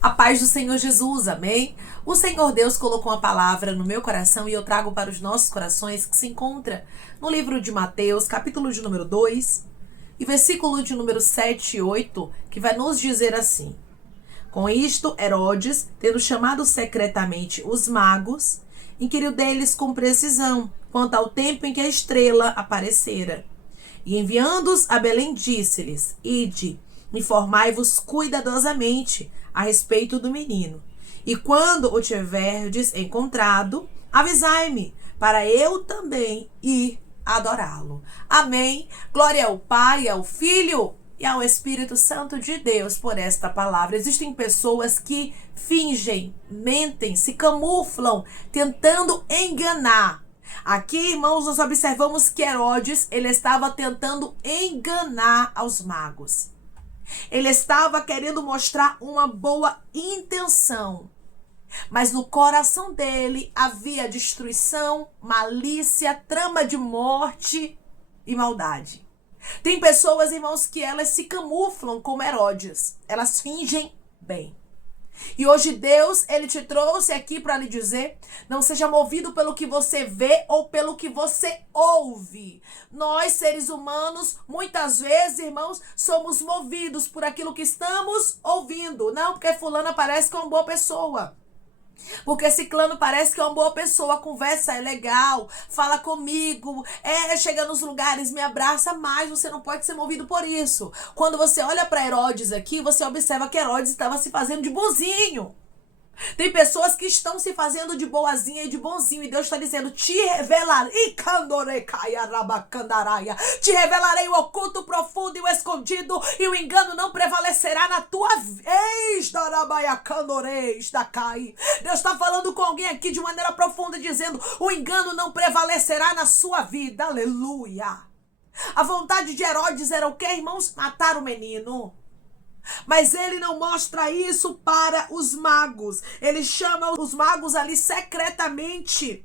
A paz do Senhor Jesus, amém? O Senhor Deus colocou uma palavra no meu coração e eu trago para os nossos corações que se encontra no livro de Mateus, capítulo de número 2, e versículo de número 7 e 8, que vai nos dizer assim: Com isto, Herodes, tendo chamado secretamente os magos, inquiriu deles com precisão quanto ao tempo em que a estrela aparecera. E enviando-os a Belém, disse-lhes: Ide, informai-vos cuidadosamente a respeito do menino. E quando o tiverdes encontrado, avisai-me, para eu também ir adorá-lo. Amém. Glória ao Pai, ao Filho e ao Espírito Santo de Deus por esta palavra. Existem pessoas que fingem, mentem, se camuflam, tentando enganar. Aqui, irmãos, nós observamos que Herodes, ele estava tentando enganar aos magos. Ele estava querendo mostrar uma boa intenção, mas no coração dele havia destruição, malícia, trama de morte e maldade. Tem pessoas, irmãos, que elas se camuflam como Herodes. Elas fingem bem. E hoje Deus, ele te trouxe aqui para lhe dizer: não seja movido pelo que você vê ou pelo que você ouve. Nós, seres humanos, muitas vezes, irmãos, somos movidos por aquilo que estamos ouvindo. Não porque fulana parece que é uma boa pessoa. Porque ciclano parece que é uma boa pessoa, a conversa é legal, fala comigo, chega nos lugares, me abraça, mas você não pode ser movido por isso. Quando você olha para Herodes aqui, você observa que Herodes estava se fazendo de bonzinho. Tem pessoas que estão se fazendo de boazinha e de bonzinho, e Deus está dizendo: te revelarei, te revelarei o oculto, o profundo e o escondido, e o engano não prevalecerá na tua vez. Deus está falando com alguém aqui de maneira profunda, dizendo: o engano não prevalecerá na sua vida. Aleluia. A vontade de Herodes era o quê, irmãos? Matar o menino. Mas ele não mostra isso para os magos. Ele chama os magos ali secretamente.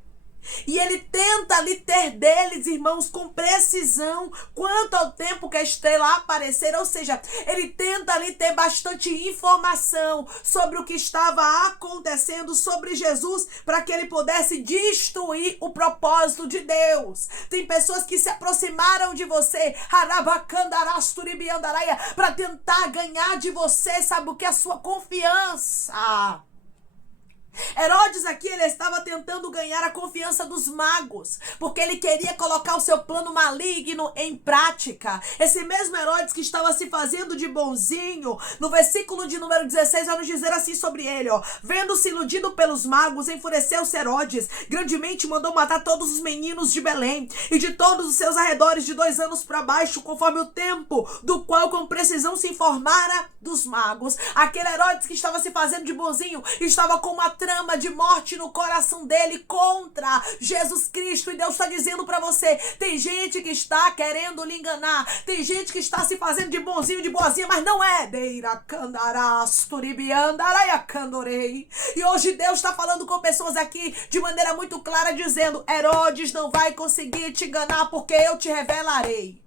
E ele tenta ali ter deles, irmãos, com precisão, quanto ao tempo que a estrela aparecer. Ou seja, ele tenta ali ter bastante informação sobre o que estava acontecendo, sobre Jesus, para que ele pudesse destruir o propósito de Deus. Tem pessoas que se aproximaram de você, para tentar ganhar de você, sabe o que? A sua confiança. Herodes aqui, ele estava tentando ganhar a confiança dos magos, porque ele queria colocar o seu plano maligno em prática. Esse mesmo Herodes que estava se fazendo de bonzinho, no versículo de número 16 vai nos dizer assim sobre ele, vendo-se iludido pelos magos, enfureceu-se Herodes, grandemente mandou matar todos os meninos de Belém e de todos os seus arredores de 2 anos para baixo, conforme o tempo do qual com precisão se informara dos magos. Aquele Herodes que estava se fazendo de bonzinho, estava com uma trama de morte no coração dele contra Jesus Cristo. E Deus está dizendo para você: tem gente que está querendo lhe enganar, tem gente que está se fazendo de bonzinho, de boazinha, mas não é. E hoje Deus está falando com pessoas aqui de maneira muito clara, dizendo: Herodes não vai conseguir te enganar, porque eu te revelarei.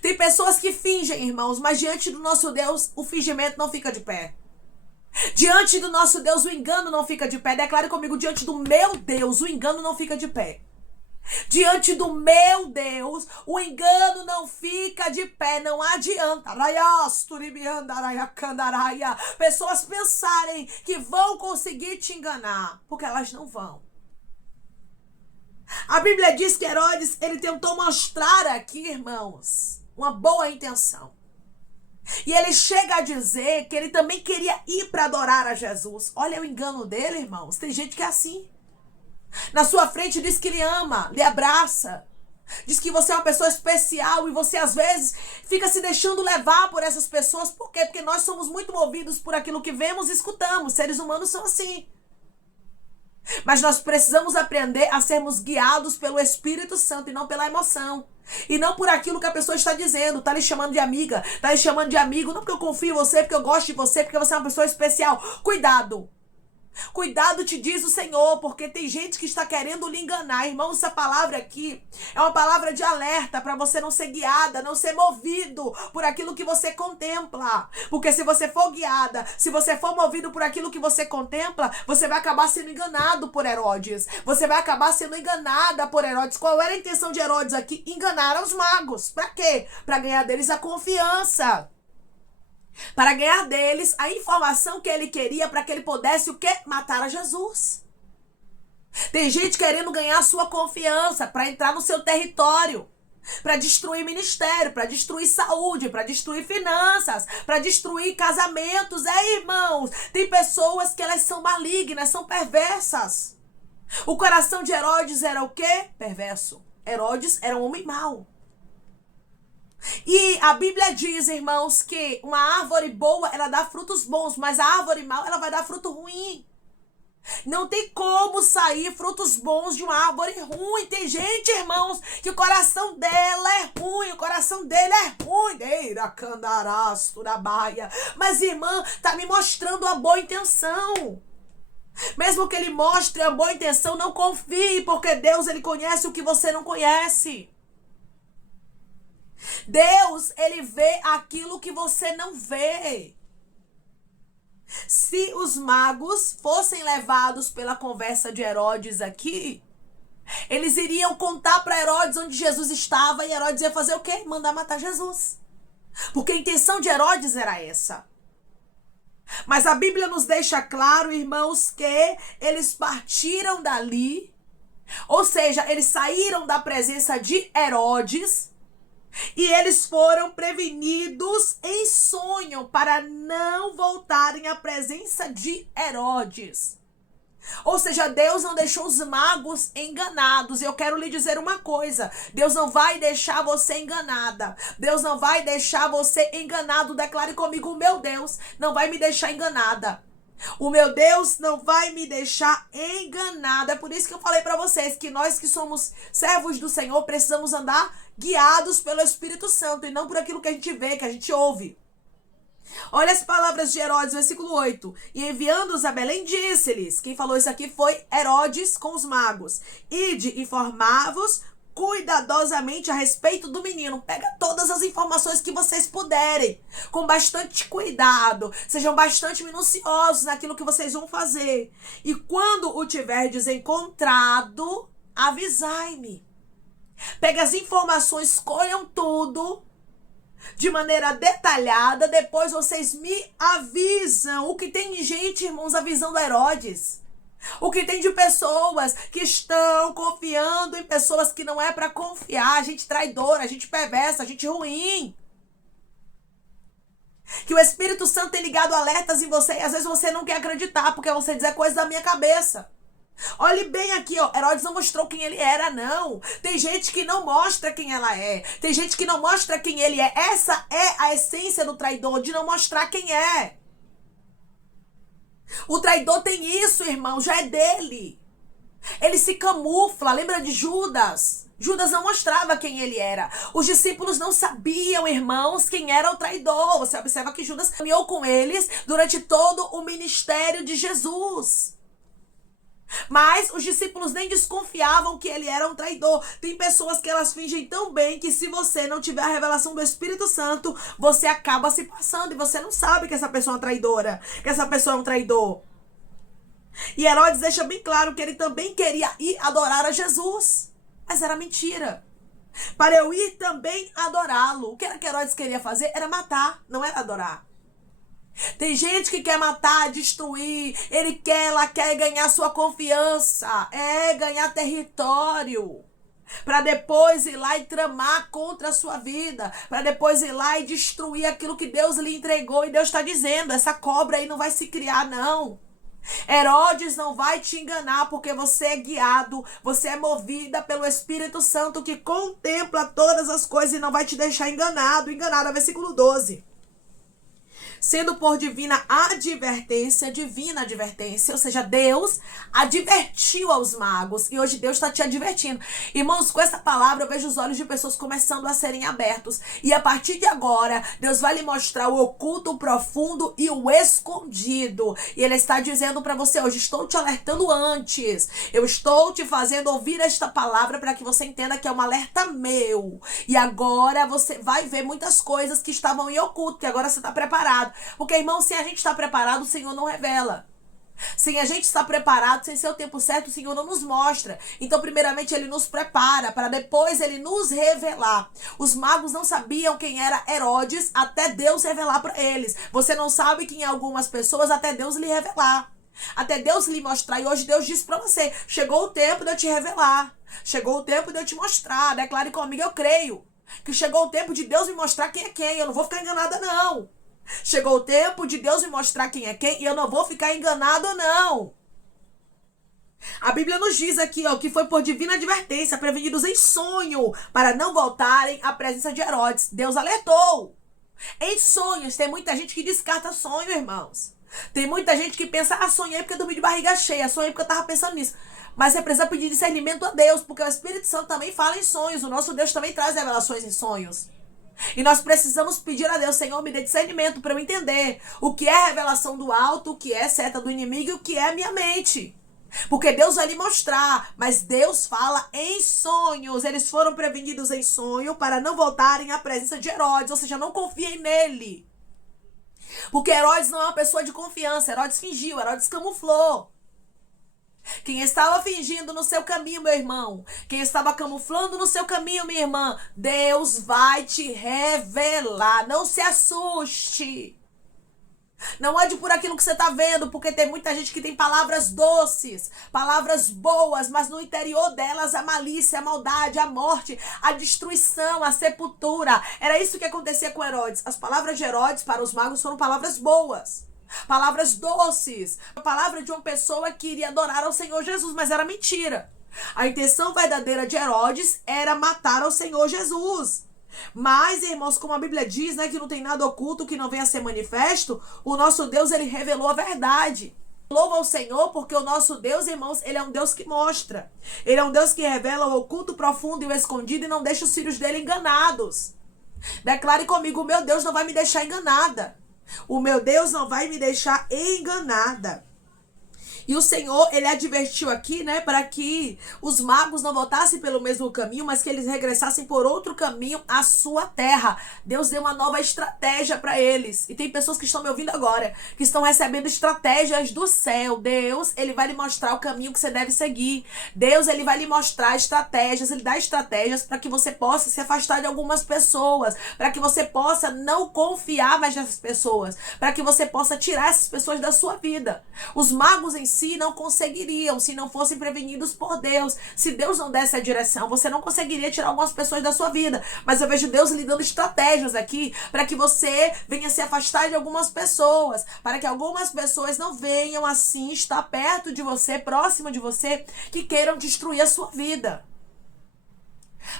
Tem pessoas que fingem, irmãos, mas diante do nosso Deus, o fingimento não fica de pé. Diante do nosso Deus, o engano não fica de pé. Declare comigo: diante do meu Deus, o engano não fica de pé. Diante do meu Deus, o engano não fica de pé. Não adianta pessoas pensarem que vão conseguir te enganar, porque elas não vão. A Bíblia diz que Herodes, ele tentou mostrar aqui, irmãos, uma boa intenção. E ele chega a dizer que ele também queria ir para adorar a Jesus. Olha o engano dele, irmãos. Tem gente que é assim. Na sua frente diz que lhe ama, lhe abraça. Diz que você é uma pessoa especial e você às vezes fica se deixando levar por essas pessoas. Por quê? Porque nós somos muito movidos por aquilo que vemos e escutamos. Seres humanos são assim. Mas nós precisamos aprender a sermos guiados pelo Espírito Santo e não pela emoção. E não por aquilo que a pessoa está dizendo, está lhe chamando de amiga, está lhe chamando de amigo, não porque eu confio em você, porque eu gosto de você, porque você é uma pessoa especial. Cuidado! Cuidado, te diz o Senhor, porque tem gente que está querendo lhe enganar. Irmão, essa palavra aqui é uma palavra de alerta para você não ser guiada, não ser movido por aquilo que você contempla. Porque se você for guiada, se você for movido por aquilo que você contempla, você vai acabar sendo enganado por Herodes. Você vai acabar sendo enganada por Herodes. Qual era a intenção de Herodes aqui? Enganar os magos. Para quê? Para ganhar deles a confiança. Para ganhar deles a informação que ele queria para que ele pudesse o quê? Matar a Jesus. Tem gente querendo ganhar a sua confiança para entrar no seu território, para destruir ministério, para destruir saúde, para destruir finanças, para destruir casamentos. Irmãos, tem pessoas que elas são malignas, são perversas. O coração de Herodes era o quê? Perverso. Herodes era um homem mau. E a Bíblia diz, irmãos, que uma árvore boa, ela dá frutos bons, mas a árvore mau, ela vai dar fruto ruim. Não tem como sair frutos bons de uma árvore ruim. Tem gente, irmãos, que o coração dela é ruim, o coração dele é ruim. Mas, irmã, tá me mostrando a boa intenção. Mesmo que ele mostre a boa intenção, não confie, porque Deus, ele conhece o que você não conhece. Deus, ele vê aquilo que você não vê. Se os magos fossem levados pela conversa de Herodes aqui, eles iriam contar para Herodes onde Jesus estava e Herodes ia fazer o quê? Mandar matar Jesus. Porque a intenção de Herodes era essa. Mas a Bíblia nos deixa claro, irmãos, que eles partiram dali, ou seja, eles saíram da presença de Herodes, e eles foram prevenidos em sonho para não voltarem à presença de Herodes. Ou seja, Deus não deixou os magos enganados. E eu quero lhe dizer uma coisa: Deus não vai deixar você enganada. Deus não vai deixar você enganado. Declare comigo: o meu Deus não vai me deixar enganada. O meu Deus não vai me deixar enganada. É por isso que eu falei para vocês que nós que somos servos do Senhor precisamos andar guiados pelo Espírito Santo e não por aquilo que a gente vê, que a gente ouve. Olha as palavras de Herodes, versículo 8. E enviando-os a Belém, disse-lhes. Quem falou isso aqui foi Herodes com os magos. Ide, informar-vos cuidadosamente a respeito do menino. Pega todas as informações que vocês puderem, com bastante cuidado. Sejam bastante minuciosos naquilo que vocês vão fazer. E quando o tiverdes encontrado, avisai-me. Pega as informações, escolham tudo de maneira detalhada, depois vocês me avisam. O que tem de gente, irmãos, avisando a Herodes? O que tem de pessoas que estão confiando em pessoas que não é para confiar, gente traidora, gente perversa, gente ruim. Que o Espírito Santo tem ligado alertas em você e às vezes você não quer acreditar, porque você diz: é coisa da minha cabeça. Olhe bem aqui, ó. Herodes não mostrou quem ele era, não. Tem gente que não mostra quem ela é. Tem gente que não mostra quem ele é. Essa é a essência do traidor, de não mostrar quem é. O traidor tem isso, irmão, já é dele. Ele se camufla. Lembra de Judas? Judas não mostrava quem ele era. Os discípulos não sabiam, irmãos, quem era o traidor. Você observa que Judas caminhou com eles durante todo o ministério de Jesus. Mas os discípulos nem desconfiavam que ele era um traidor. Tem pessoas que elas fingem tão bem que se você não tiver a revelação do Espírito Santo, você acaba se passando e você não sabe que essa pessoa é uma traidora, que essa pessoa é um traidor. E Herodes deixa bem claro que ele também queria ir adorar a Jesus, mas era mentira. Para eu ir também adorá-lo. O que era que Herodes queria fazer? Era matar, não era adorar. Tem gente que quer matar, destruir, ela quer ganhar sua confiança, ganhar território, para depois ir lá e tramar contra a sua vida, para depois ir lá e destruir aquilo que Deus lhe entregou. E Deus está dizendo: essa cobra aí não vai se criar, não. Herodes não vai te enganar, porque você é guiado, você é movida pelo Espírito Santo que contempla todas as coisas e não vai te deixar enganada. Versículo 12. sendo por divina advertência, ou seja, Deus advertiu aos magos, e hoje Deus está te advertindo. Irmãos, com essa palavra eu vejo os olhos de pessoas começando a serem abertos, e a partir de agora, Deus vai lhe mostrar o oculto, o profundo e o escondido, e Ele está dizendo para você hoje, estou te alertando antes, eu estou te fazendo ouvir esta palavra para que você entenda que é um alerta meu, e agora você vai ver muitas coisas que estavam em oculto, que agora você está preparado. Porque, irmão, se a gente está preparado, o Senhor não revela. Se a gente está preparado, sem ser o tempo certo, o Senhor não nos mostra. Então, primeiramente, Ele nos prepara para depois Ele nos revelar. Os magos não sabiam quem era Herodes até Deus revelar para eles. Você não sabe quem é algumas pessoas até Deus lhe revelar. Até Deus lhe mostrar. E hoje Deus disse para você, chegou o tempo de eu te revelar. Chegou o tempo de eu te mostrar. Declare comigo, eu creio que chegou o tempo de Deus me mostrar quem é quem. Eu não vou ficar enganada, não. Chegou o tempo de Deus me mostrar quem é quem e eu não vou ficar enganada, não. A Bíblia nos diz aqui, ó, que foi por divina advertência, prevenidos em sonho, para não voltarem à presença de Herodes. Deus alertou. Em sonhos, tem muita gente que descarta sonho, irmãos. Tem muita gente que pensa, sonhei porque eu dormi de barriga cheia, sonhei porque eu tava pensando nisso. Mas você precisa pedir discernimento a Deus, porque o Espírito Santo também fala em sonhos. O nosso Deus também traz revelações em sonhos. E nós precisamos pedir a Deus, Senhor, me dê discernimento para eu entender o que é revelação do alto, o que é seta do inimigo e o que é minha mente. Porque Deus vai lhe mostrar, mas Deus fala em sonhos. Eles foram prevenidos em sonho para não voltarem à presença de Herodes, ou seja, não confiem nele. Porque Herodes não é uma pessoa de confiança, Herodes fingiu, Herodes camuflou. Quem estava fingindo no seu caminho, meu irmão, quem estava camuflando no seu caminho, minha irmã, Deus vai te revelar. Não se assuste. Não ande por aquilo que você está vendo, porque tem muita gente que tem palavras doces, palavras boas, mas no interior delas a malícia, a maldade, a morte, a destruição, a sepultura. Era isso que acontecia com Herodes. As palavras de Herodes para os magos foram palavras boas. Palavras doces, a palavra de uma pessoa que iria adorar ao Senhor Jesus, mas era mentira. A intenção verdadeira de Herodes era matar ao Senhor Jesus. Mas, irmãos, como a Bíblia diz, né, que não tem nada oculto que não venha a ser manifesto, o nosso Deus, ele revelou a verdade. Louva ao Senhor, porque o nosso Deus, irmãos, ele é um Deus que mostra. Ele é um Deus que revela o oculto, o profundo e o escondido e não deixa os filhos dele enganados. Declare comigo, o meu Deus não vai me deixar enganada. O meu Deus não vai me deixar enganada. E o Senhor, ele advertiu aqui, né, para que os magos não voltassem pelo mesmo caminho, mas que eles regressassem por outro caminho à sua terra. Deus deu uma nova estratégia para eles. E tem pessoas que estão me ouvindo agora, que estão recebendo estratégias do céu. Deus, ele vai lhe mostrar o caminho que você deve seguir. Deus, ele vai lhe mostrar estratégias, ele dá estratégias para que você possa se afastar de algumas pessoas, para que você possa não confiar mais nessas pessoas, para que você possa tirar essas pessoas da sua vida. Os magos em si não conseguiriam, se não fossem prevenidos por Deus. Se Deus não desse a direção, você não conseguiria tirar algumas pessoas da sua vida. Mas eu vejo Deus lhe dando estratégias aqui para que você venha se afastar de algumas pessoas, para que algumas pessoas não venham assim estar perto de você, próximo de você, que queiram destruir a sua vida.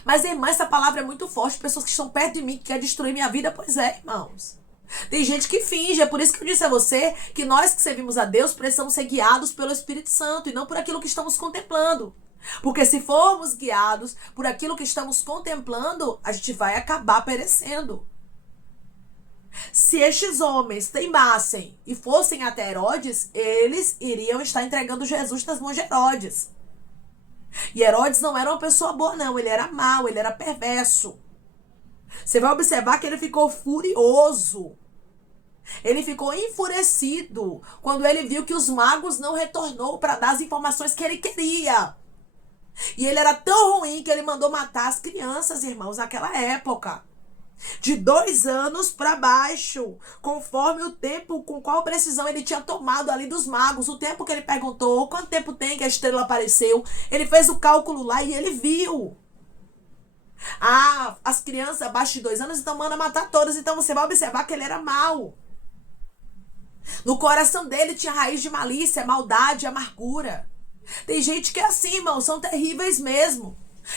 Mas, irmã, essa palavra é muito forte. Pessoas que estão perto de mim que querem destruir minha vida. Pois é, irmãos. Tem gente que finge, é por isso que eu disse a você que nós que servimos a Deus precisamos ser guiados pelo Espírito Santo e não por aquilo que estamos contemplando. Porque se formos guiados por aquilo que estamos contemplando, a gente vai acabar perecendo. Se estes homens teimassem e fossem até Herodes, eles iriam estar entregando Jesus nas mãos de Herodes. E Herodes não era uma pessoa boa, não. Ele era mau, ele era perverso. Você vai observar que ele ficou furioso. Ele ficou enfurecido quando ele viu que os magos não retornou para dar as informações que ele queria. E ele era tão ruim que ele mandou matar as crianças, irmãos, naquela época. De 2 anos para baixo, conforme o tempo com qual precisão ele tinha tomado ali dos magos. O tempo que ele perguntou, quanto tempo tem que a estrela apareceu? Ele fez o cálculo lá e ele viu. As crianças abaixo de 2 anos, então manda matar todas. Então você vai observar que ele era mau. No coração dele tinha raiz de malícia, maldade, amargura. Tem gente que é assim, irmão, são terríveis mesmo.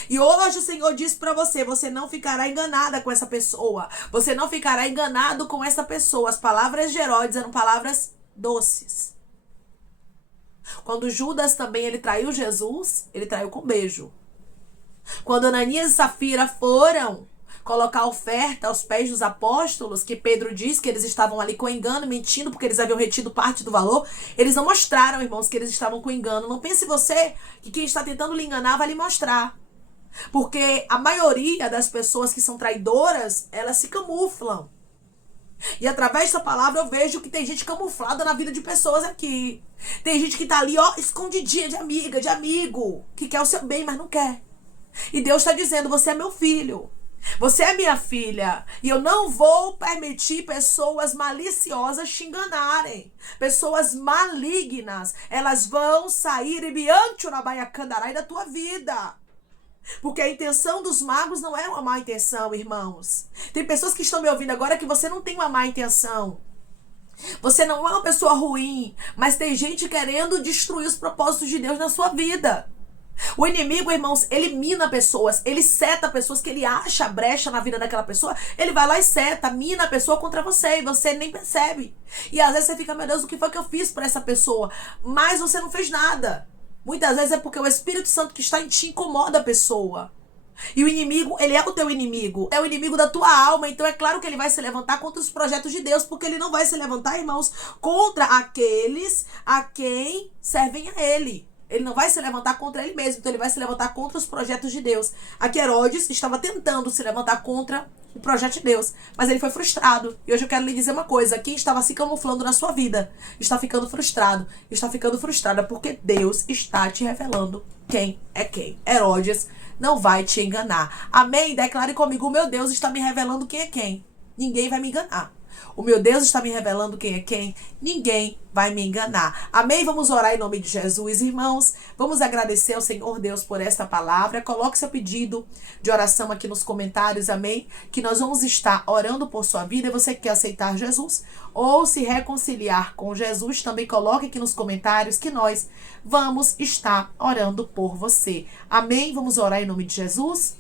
E hoje o Senhor diz para você, você não ficará enganada com essa pessoa. Você não ficará enganado com essa pessoa. As palavras de Herodes eram palavras doces. Quando Judas também ele traiu Jesus, ele traiu com beijo. Quando Ananias e Safira foram colocar oferta aos pés dos apóstolos, que Pedro diz que eles estavam ali com engano, mentindo, porque eles haviam retido parte do valor, eles não mostraram, irmãos, que eles estavam com engano. Não pense você que quem está tentando lhe enganar vai lhe mostrar. Porque a maioria das pessoas que são traidoras, elas se camuflam. E através dessa palavra eu vejo que tem gente camuflada na vida de pessoas aqui. Tem gente que tá ali, ó, escondidinha de amiga, de amigo, que quer o seu bem, mas não quer. E Deus está dizendo, você é meu filho. Você é minha filha. E eu não vou permitir pessoas maliciosas te enganarem. Pessoas malignas. Elas vão sair e biancho na baiacandarai da tua vida. Porque a intenção dos magos não é uma má intenção, irmãos. Tem pessoas que estão me ouvindo agora que você não tem uma má intenção. Você não é uma pessoa ruim. Mas tem gente querendo destruir os propósitos de Deus na sua vida. O inimigo, irmãos, ele mina pessoas, ele seta pessoas que ele acha brecha na vida daquela pessoa, ele vai lá e seta, mina a pessoa contra você e você nem percebe. E às vezes você fica, meu Deus, o que foi que eu fiz para essa pessoa? Mas você não fez nada. Muitas vezes é porque o Espírito Santo que está em ti incomoda a pessoa. E o inimigo, ele é o teu inimigo. É o inimigo da tua alma. Então é claro que ele vai se levantar contra os projetos de Deus. Porque ele não vai se levantar, irmãos, contra aqueles a quem servem a ele. Ele não vai se levantar contra ele mesmo. Então ele vai se levantar contra os projetos de Deus. Aqui Herodes estava tentando se levantar contra o projeto de Deus. Mas ele foi frustrado. E hoje eu quero lhe dizer uma coisa. Quem estava se camuflando na sua vida está ficando frustrado. Está ficando frustrada porque Deus está te revelando quem é quem. Herodes não vai te enganar. Amém? Declare comigo. O meu Deus está me revelando quem é quem. Ninguém vai me enganar. O meu Deus está me revelando quem é quem. Ninguém vai me enganar. Amém? Vamos orar em nome de Jesus, irmãos. Vamos agradecer ao Senhor Deus por esta palavra. Coloque seu pedido de oração aqui nos comentários, amém? Que nós vamos estar orando por sua vida. E você que quer aceitar Jesus ou se reconciliar com Jesus, também coloque aqui nos comentários que nós vamos estar orando por você. Amém? Vamos orar em nome de Jesus.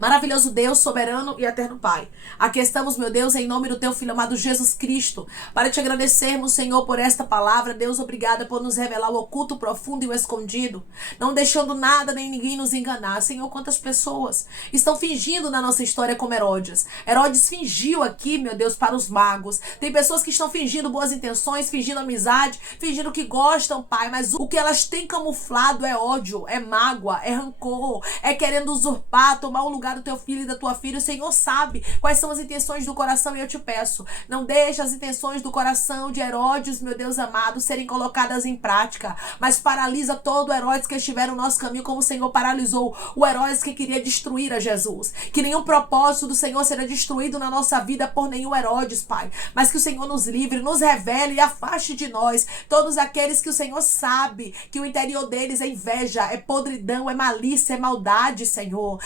Maravilhoso Deus, soberano e eterno Pai. Aqui estamos, meu Deus, em nome do teu Filho amado Jesus Cristo, para te agradecermos, Senhor, por esta palavra. Deus, obrigada por nos revelar o oculto, o profundo e o escondido, não deixando nada nem ninguém nos enganar. Senhor, quantas pessoas estão fingindo na nossa história como Herodes. Herodes fingiu aqui, meu Deus, para os magos. Tem pessoas que estão fingindo boas intenções, fingindo amizade, fingindo que gostam, Pai, mas o que elas têm camuflado é ódio, é mágoa, é rancor, é querendo usurpar, tomar o lugar do teu filho e da tua filha. O Senhor sabe quais são as intenções do coração e eu te peço, não deixe as intenções do coração de Herodes, meu Deus amado, serem colocadas em prática, mas paralisa todo Herodes que estiver no nosso caminho, como o Senhor paralisou o Herodes que queria destruir a Jesus. Que nenhum propósito do Senhor seja destruído na nossa vida por nenhum Herodes, Pai, mas que o Senhor nos livre, nos revele e afaste de nós todos aqueles que o Senhor sabe que o interior deles é inveja, é podridão, é malícia, é maldade, Senhor.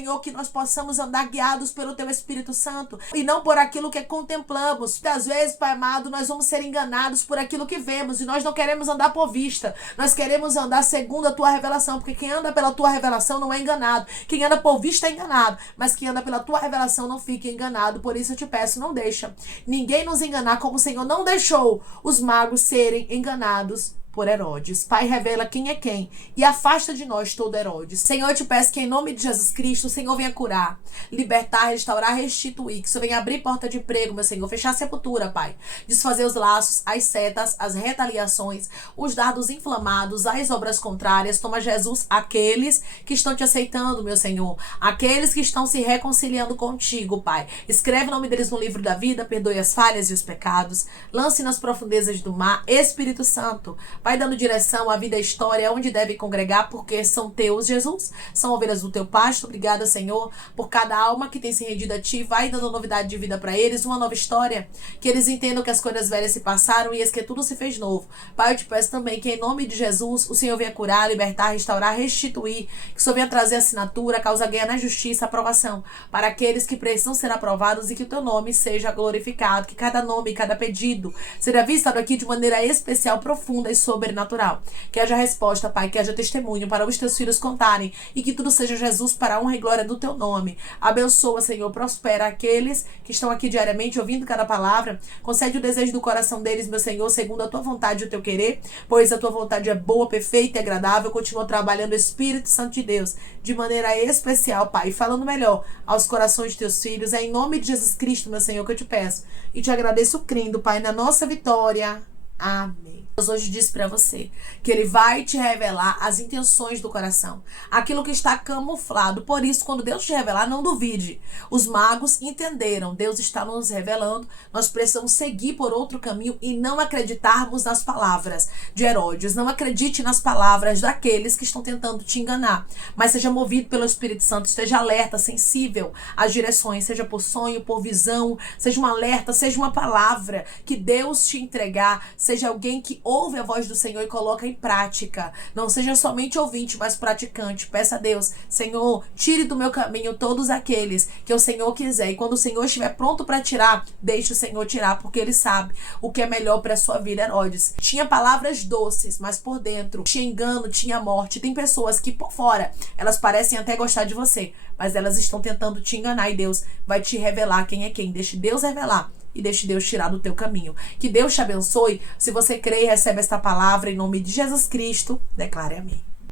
Senhor, que nós possamos andar guiados pelo teu Espírito Santo e não por aquilo que contemplamos. Muitas vezes, Pai amado, nós vamos ser enganados por aquilo que vemos e nós não queremos andar por vista. Nós queremos andar segundo a tua revelação, porque quem anda pela tua revelação não é enganado. Quem anda por vista é enganado, mas quem anda pela tua revelação não fica enganado. Por isso eu te peço, não deixa ninguém nos enganar como o Senhor não deixou os magos serem enganados por Herodes. Pai, revela quem é quem e afasta de nós todo Herodes. Senhor, eu te peço que em nome de Jesus Cristo, o Senhor venha curar, libertar, restaurar, restituir, que o Senhor venha abrir porta de emprego, meu Senhor, fechar a sepultura, Pai, desfazer os laços, as setas, as retaliações, os dardos inflamados, as obras contrárias. Toma, Jesus, aqueles que estão te aceitando, meu Senhor, aqueles que estão se reconciliando contigo, Pai. Escreve o nome deles no livro da vida, perdoe as falhas e os pecados, lance nas profundezas do mar. Espírito Santo, vai dando direção à vida e à história, onde deve congregar, porque são teus, Jesus. São ovelhas do teu pasto. Obrigada, Senhor, por cada alma que tem se rendido a ti. Vai dando novidade de vida para eles, uma nova história. Que eles entendam que as coisas velhas se passaram e que tudo se fez novo. Pai, eu te peço também que em nome de Jesus, o Senhor venha curar, libertar, restaurar, restituir. Que o Senhor venha trazer assinatura, causa ganha na justiça, aprovação para aqueles que precisam ser aprovados e que o teu nome seja glorificado. Que cada nome, cada pedido seja visto aqui de maneira especial, profunda e sobrenatural. Que haja resposta, Pai, que haja testemunho para os teus filhos contarem e que tudo seja, Jesus, para a honra e glória do teu nome. Abençoa, Senhor, prospera aqueles que estão aqui diariamente ouvindo cada palavra. Concede o desejo do coração deles, meu Senhor, segundo a tua vontade e o teu querer, pois a tua vontade é boa, perfeita e agradável. Continua trabalhando o Espírito Santo de Deus de maneira especial, Pai, falando melhor aos corações de teus filhos. É em nome de Jesus Cristo, meu Senhor, que eu te peço e te agradeço crendo, Pai, na nossa vitória. Amém. Deus hoje diz para você que Ele vai te revelar as intenções do coração, aquilo que está camuflado. Por isso, quando Deus te revelar, não duvide. Os magos entenderam, Deus está nos revelando, nós precisamos seguir por outro caminho e não acreditarmos nas palavras de Herodes. Não acredite nas palavras daqueles que estão tentando te enganar, mas seja movido pelo Espírito Santo, esteja alerta, sensível às direções, seja por sonho, por visão, seja um alerta, seja uma palavra que Deus te entregar, seja alguém que ouve a voz do Senhor e coloca em prática. Não seja somente ouvinte, mas praticante. Peça a Deus, Senhor, tire do meu caminho todos aqueles que o Senhor quiser. E quando o Senhor estiver pronto para tirar, deixe o Senhor tirar, porque Ele sabe o que é melhor para a sua vida. Herodes tinha palavras doces, mas por dentro tinha engano, tinha morte. Tem pessoas que por fora, elas parecem até gostar de você, mas elas estão tentando te enganar e Deus vai te revelar quem é quem. Deixe Deus revelar e deixe Deus tirar do teu caminho. Que Deus te abençoe. Se você crê e recebe esta palavra em nome de Jesus Cristo, declare amém.